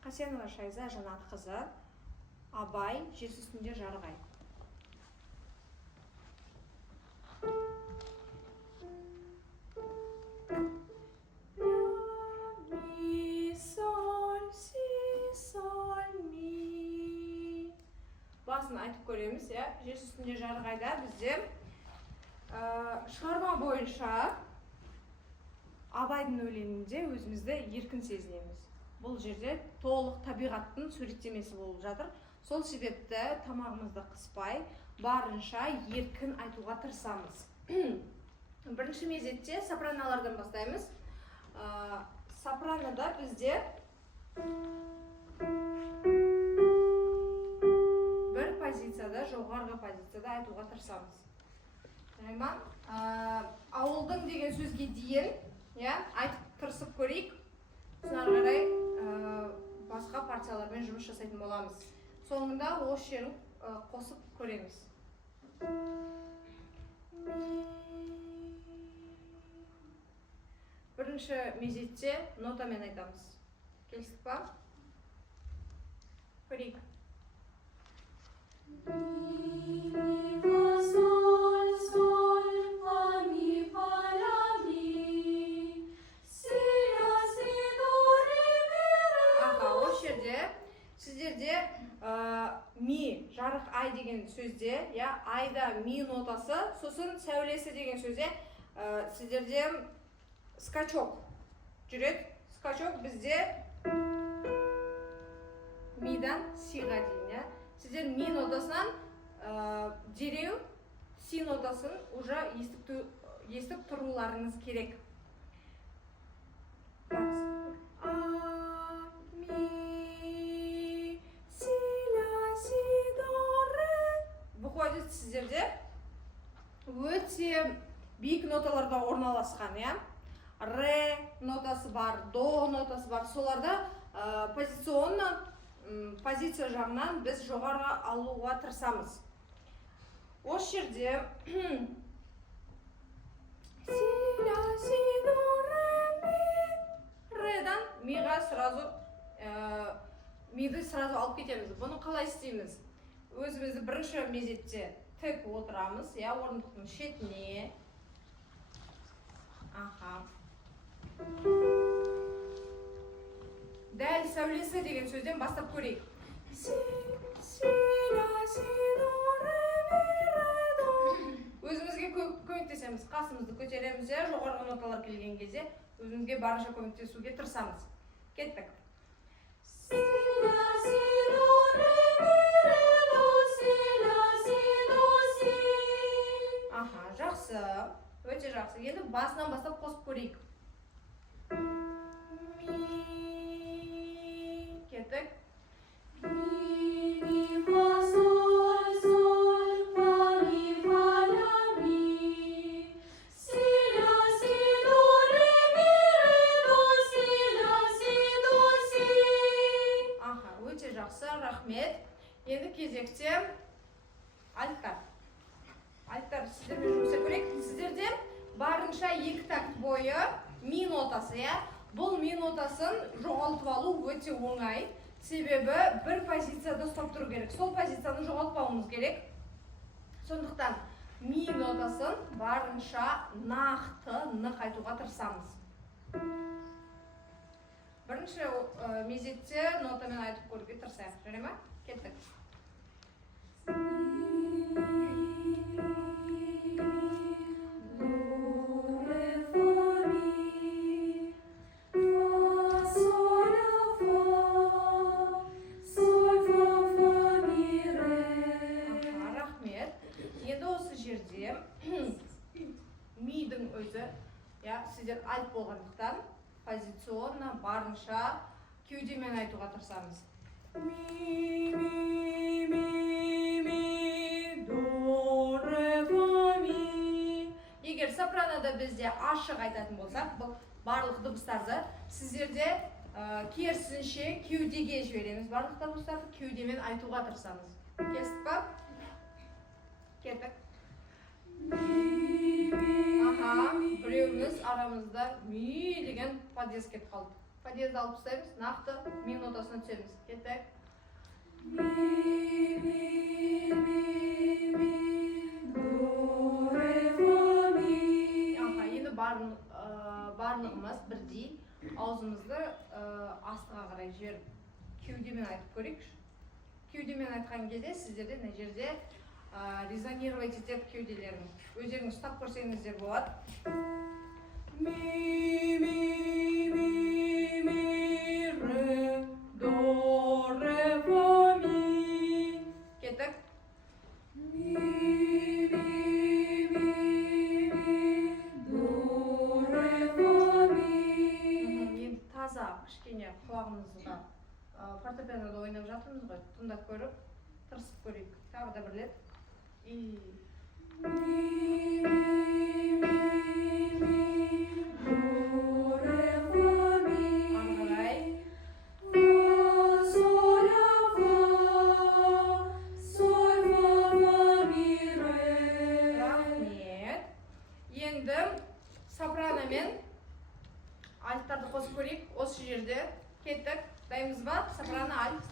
Қасенова Шайза Жанатқызы, Абай жер үстінде жарғай. Ми, соль, си, соль, ми. Басын айтып көреміз, жер үстінде жарғайда бізде шығарма бойынша Абайдың өлеңінде өзімізді еркін сезінеміз. Бұл жерде толық табиғаттың суреттемесі болып жатыр. Сол себепті тамағымызды қыспай, барынша еркін айтуға тырысамыз. Бірінші мезетте сопраналардан бастаймыз. Сопранода бізде бір позицияда, жоғарғы позицияда айтуға тырысамыз. Ауылдың деген сөзге дейін айтып тырысып көрейік. Содан қарай басқа партиялармен жұмыс жасайтын боламыз. Соңында осы жерін қосып көреміз. Бірінші мезетте нотамен айтамыз. Келістік па? Көрейік. Сіздерде ми, жарық ай деген сөзде, айда ми нотасы, сосын сәулесі деген сөзде сіздерде скачок жүреді. Скачок бізде мидан сиға дейін. Сіздер ми нотасынан дереу си нотасын уже естіп тұруларыңыз керек. Выходит, сіздерде өте биік ноталарда орналасқан, ре нотасы бар, до нотасы бар. Соларда позиция жағынан біз жоғарға алуға тырысамыз. Осы жерде редан миға миді сразу алып кетеміз. Бұны қалай істейміз? Өзімізді бірінші мезетте тік отырамыз, орындықтың шетіне. Дәл сәулесі деген сөзден бастап көрейік. Өзімізге көмектесеміз, қасымызды көтереміз, жоғарғы ноталар келген кезде өзімізге барынша көмектесуге тырысамыз. Кеттік. Жақсы, өте жақсы. Енді басынан бастап қосып көрейік. Кеттік. Өте жақсы, рахмет. Енді кезекте альттар. Альттар сіздермен жұмыс көрейік. Сіздерде барынша 2 такт бойы ми нотасы, бұл ми нотасын жоғалтып алу өте оңай. Себебі бір позицияда ұстап тұру керек. Сол позицияны жоғалтпауымыз керек. Сондықтан ми нотасын барынша нақты, нық айтуға тырысамыз. Бірінші мезетте нотамен айтып көруге тырысайық. Жарай ма? Кеттік. Мидің өзі, сіздер альт болғандықтан позиционна барынша кеудемен айтуға тырысамыз. Ми, ми, ми, ми, до, ре, фа, ми. Егер сопранода бізде ашық айтатын болсақ, бұл барлық дыбыстарды сіздерде керісінше кеудеге жібереміз. Барлық дыбыстарды кеудемен айтуға тырысамыз. Кестік па? Кеттік. Біреуіміз арамызда ми деген подъезд кетіп қалды. Фа диезді алып тастаймыз, нақты ми нотасына түсеміз. Кеттік. Енді барлығымыз бірдей аузымызды астыға қарай жіберіп кеудемен айтып көрейік. Кеудемен айтқан кезде сіздерде мына жерде резонировать етеді кеуделерін. Өздеріңіз ұстап көрсеңіздер болады. Ми, ми, ми, ми, ре, до, ре, фа, ми. Кеттік. Ми, ми, ми, ми, до, ре, фа, ми. Енді таза кішкене құлағымызға фортепианода ойнап жатырмыз ғой, тыңдап көріп, тырысып көрейік. Тағы да бір рет. И енді сопраномен альттарды қосып көрейік. Осы жерде кеттік. Дайынбыз ба? Сопрано, альт.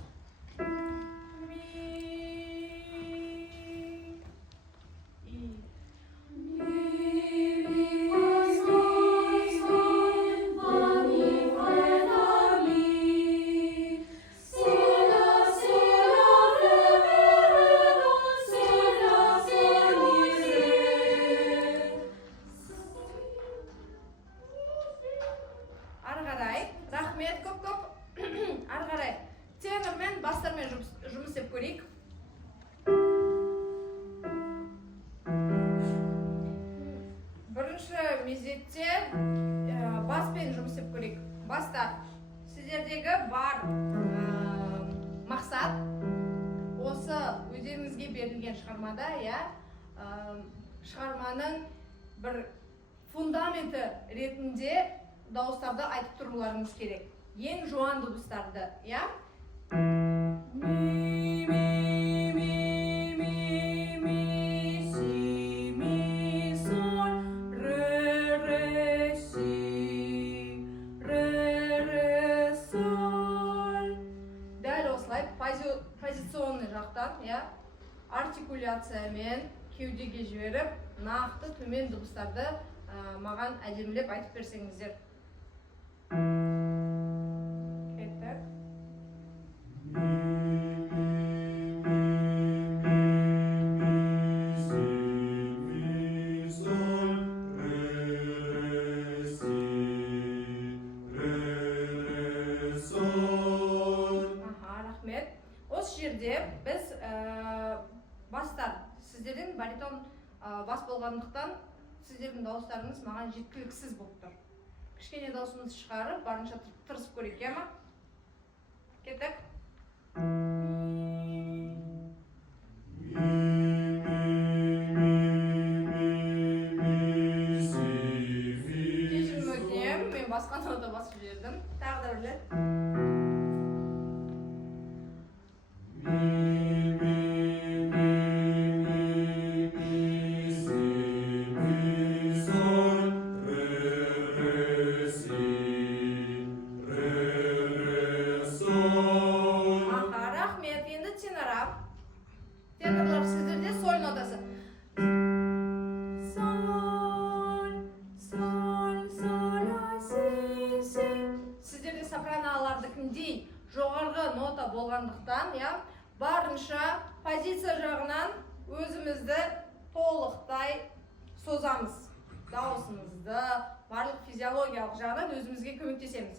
Рахмет, көп-көп. Ары қарай тенормен, бастармен жұмыс істеп көрейік. Бірінші мезетте баспен жұмыс істеп көрейік. Бастар. Сіздердегі бар мақсат осы өздеріңізге берілген шығармада, шығарманың бір фундаменті ретінде дауыстарды айтып тұруларыңыз керек. Ең жуан дыбыстарды, Ми, ми, ми, ми, ми, си, ми, соль, ре, си, ре, соль. Дәл осылай позиционный жақтан, артикуляциямен кеудеге жіберіп, нақты төмен дыбыстарды маған әдемілеп айтып берсеңіздер. Кеттік. Рахмет. Осы жерде біз бастар, сіздердің баритон бас болғандықтан сіздердің дауыстарыңыз маған жеткіліксіз болып тұр. Кішкене даусымыз шығарып, барынша тырысып көрейік, ма? Кеттік. Кешірім өтінемін, мен басқа нота басып жібердім. Тағы да бір рет. Тенорлар сіздерде соль нотасы. Соль, соль, соль, си, си. Сіздерде сопраналардыкіндей жоғарғы нота болғандықтан, барынша позиция жағынан өзімізді толықтай созамыз. Дауысымызды, барлық физиологиялық жағынан өзімізге көмектесеміз.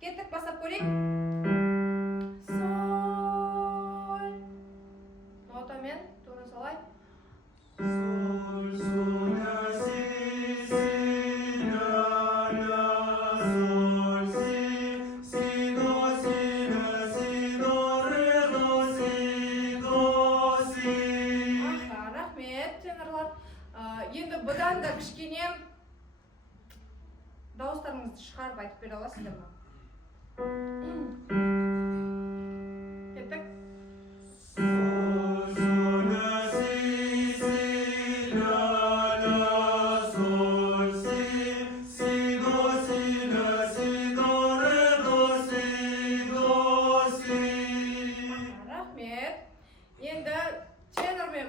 Кеттік, бастап көрейік. Нотамен тура солай. Соль, соль, си, си, ля, ля, соль, си, си, до, си, ля, си, до, ре, до, си, до, си. Рахмет, тенорлар. Енді бұдан да кішкене дауыстарыңызды шығарып айтып бере аласыздар ма? Кеттік.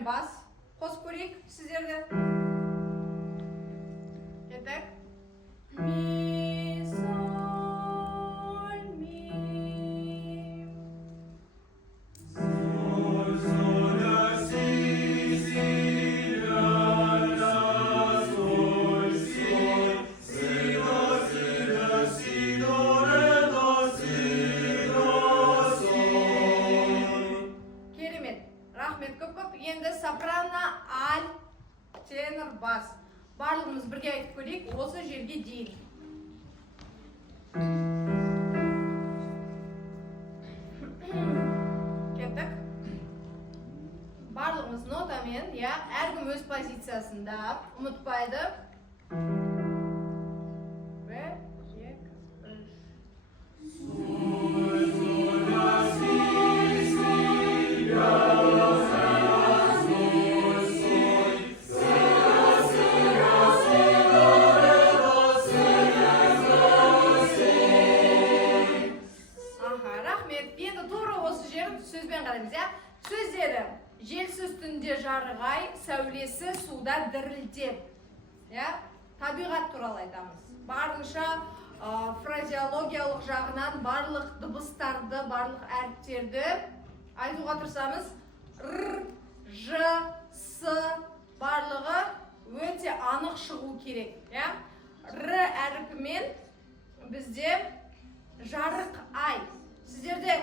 мен бас қосып көрейік сіздерді. Кеттік. Ми, соль, ми. Соль, соль, ля, си, си, ля, ля, соль, си, ля, си, до, ре, до, си, до, соль. Керемет. Рахмет көп. Енді сопрано, аль, тенор, бас. Барлығымыз бірге айтып көрейік, осы жерге дейін. Кеттік. Барлығымыз нотамен, әркім өз позициясында ұмытпайды. Бір, екі, үш. Соль, соль, ля, си, си, ля, ля, соль, соль, си, ля, си, до, ре, до, си, до, соль. Аха, рахмет. Енді тура осы жерін сөзбен қараймыз, Сөздері: желсі үстінде жарығай, сәулесі суда дірілдеп. Табиғат туралы айтамыз. Барынша фразеологиялық жағынан барлық дыбыстарды, барлық әріптерді айтуға тырысамыз. Р, Ж, С барлығы өте анық шығу керек. Р әріпімен бізде жарық ай. Сіздерде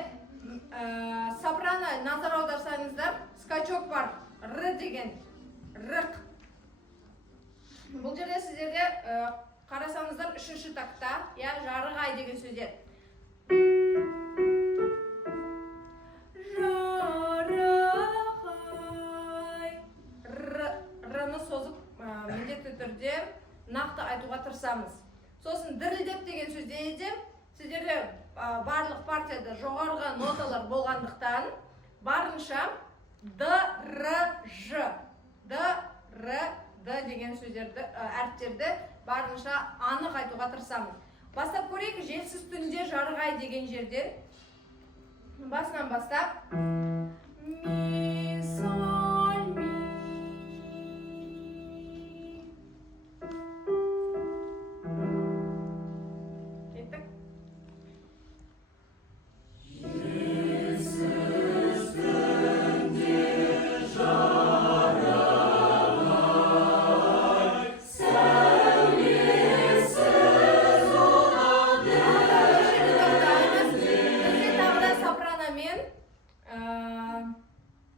сопрано назар аударсаңыздар, скачок бар. Р деген рық. Бұл жерде сіздерде қарасаңыздар үшінші такта, жарық ай деген сөздер. Жарық ай. Р-ны созып, міндетті түрде нақты айтуға тырысамыз. Сосын дірілдеп деген сөзде сіздерде барлық партияда жоғарғы ноталар болғандықтан барынша Д, Р, Ж, Д, Р, Д деген сөздерді, әріптерді барынша анық айтуға тырысамыз. Бастап көрейік, желсіз түнде жарық ай деген жерден. Басынан бастап. Ми, соль, ми. Кеттік.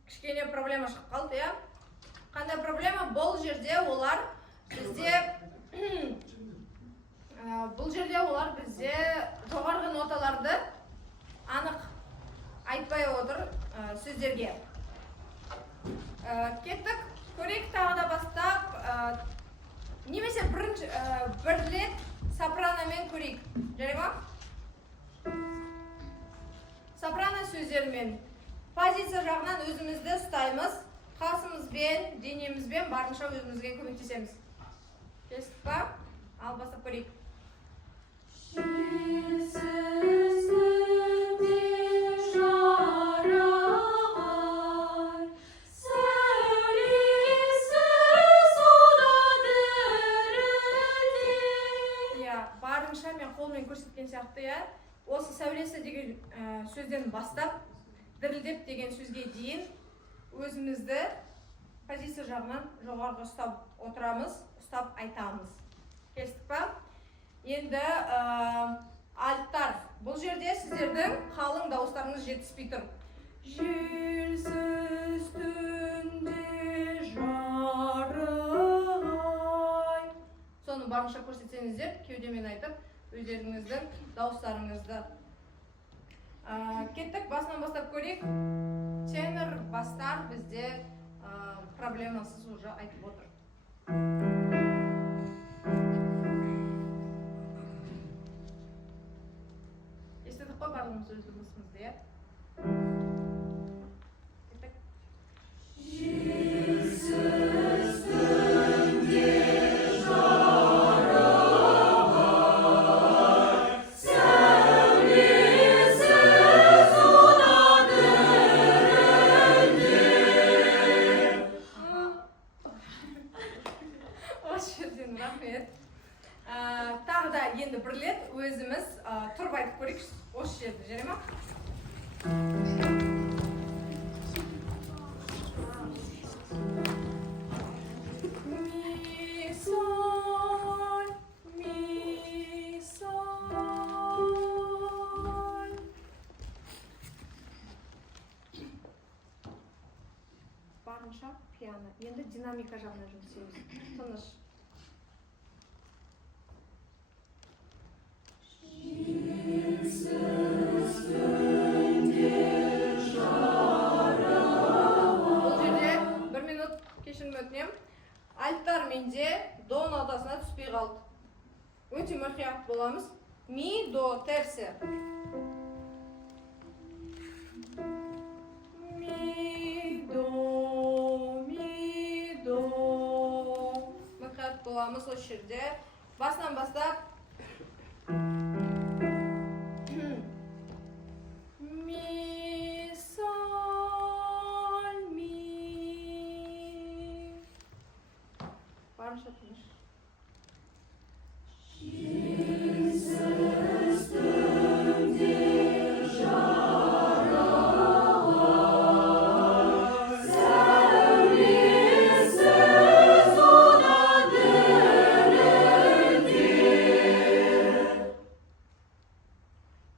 Кішкене проблема шығып қалды, Қандай проблема? Бұл жерде олар бізде жоғарғы ноталарды анық айтпай отыр сөздерге. Кеттік, көрейік тағы да бастап. Немесе бір рет сопраномен көрейік. Жарай ма? Сопрано сөздермен позиция жағынан өзімізді ұстаймыз. Қасымызбен, денемізбен барынша өзімізге көмектесеміз. Келістік па? Ал бастап көрейік. Барынша мен қолмен көрсеткен сияқты, осы сәулесі деген сөзден бастап, дірілдеп деген сөзге дейін өзімізді позиция жағынан жоғарғы ұстап отырамыз, ұстап айтамыз. Келістік па? Енді альттар. Бұл жерде сіздердің қалың дауыстарыңыз жетіспей тұр. Желсіз түнде жарық ай. Соны барынша көрсетсеңіздер, кеудемен айтып, өздеріңіздің дауыстарыңызды. Кеттік, басынан бастап көрейік. Тенор, бастар бізде проблемасыз уже айтып отыр. Естедік қой барлығымыз өз дыбысымызды, Кеттік. Жарай ма? Ми, соль, ми, соль. Барынша пиано. Енді динамика жағынан жұмыс істейміз. Тыныш. Бұл жерде 1 минут кешірім өтінем. Альттар менде до нотасына түспей қалды. Өте мұқият боламыз. Ми, до, терсі. Ми, до. Мұқият боламыз осы жерде. Басынан бастап. Ми, соль, ми. Барынша тыныш.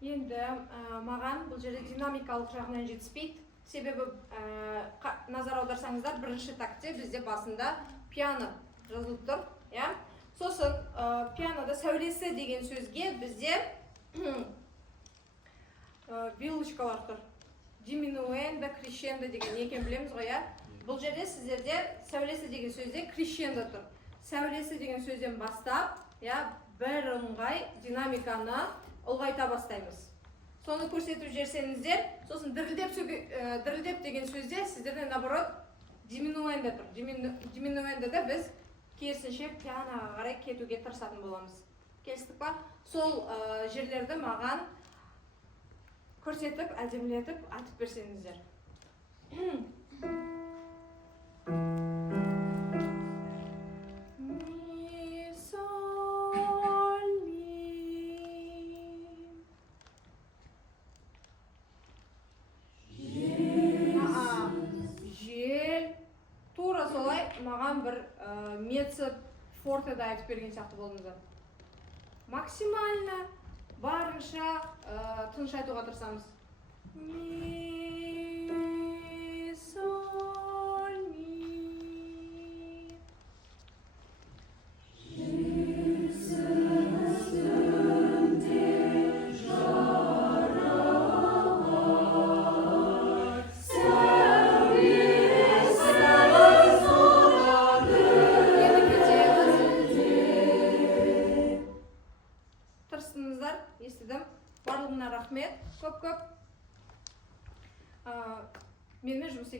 Енді маған бұл жерде динамикалық жағынан жетіспейді. Себебі назар аударсаңыздар, бірінші такте бізде басында пиано жазылып тұр. Сосын пианода сәулесі деген сөзге бізде вилочкалар тұр. Диминуэндо, крещендо деген екен білеміз ғой. Бұл жерде сіздерде сәулесі деген сөзде крещендо тұр. Сәулесі деген сөзден бастап, бірыңғай динамиканы ұлғайта бастаймыз. Соны көрсетіп жерсеңіздер, сосын дірілдеп деген сөзде сіздерде наоборот диминуэндо тұр. Диминуэндода біз керісінше пианоға қарай кетуге тырысатын боламыз. Келістік па? Сол жерлерді маған көрсетіп, әдемілетіп, атып берсеңіздер. Маған бір мецо фортеда айтып берген сияқты болдыңыздар. Максимально барынша тыныш айтуға тырысамыз. Ми, соль, ми. Естідім. Барлығына рахмет. Көп-көп. Менімен жұмыс